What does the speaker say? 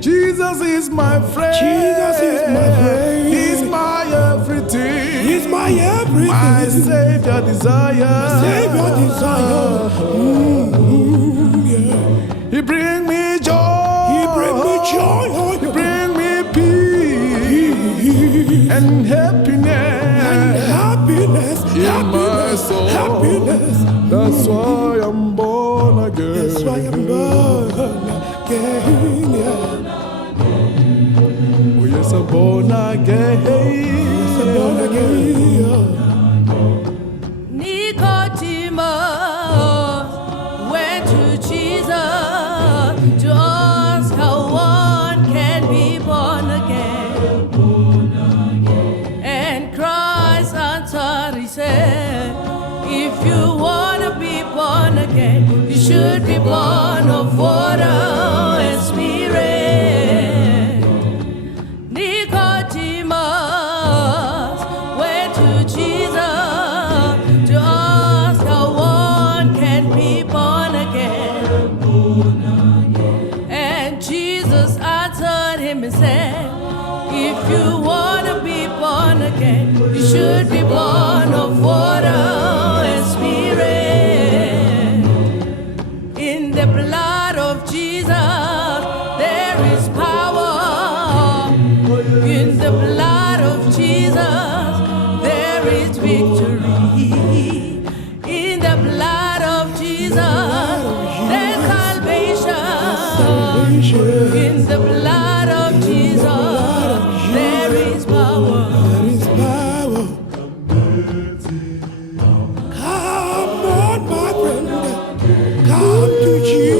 Jesus is my friend. Jesus is my friend. He's my everything. He's my everything. My Savior desire. My Savior desire. Yeah. He bring me joy. He bring me joy. He bring me peace and happiness. And happiness. In Happiness. my soul. Happiness. That's why I'm born again. That's why I'm born again. Yeah. Oh yes, I'm born again. Yes, I'm born again. Nicodemus went to Jesus to ask how one can be born again. And Christ answered, he said, if you want to be born again, you should be born of water and spirit. Nicodemus went to Jesus to ask how one can be born again. And Jesus answered him and said, if you want to be born again, you should be born of water and spirit. In the blood of Jesus, there is power. In the blood of Jesus, there is victory. In the blood of Jesus, there's salvation. In the blood of Jesus, there is power. There is power. Come on, my friend. Come to Jesus.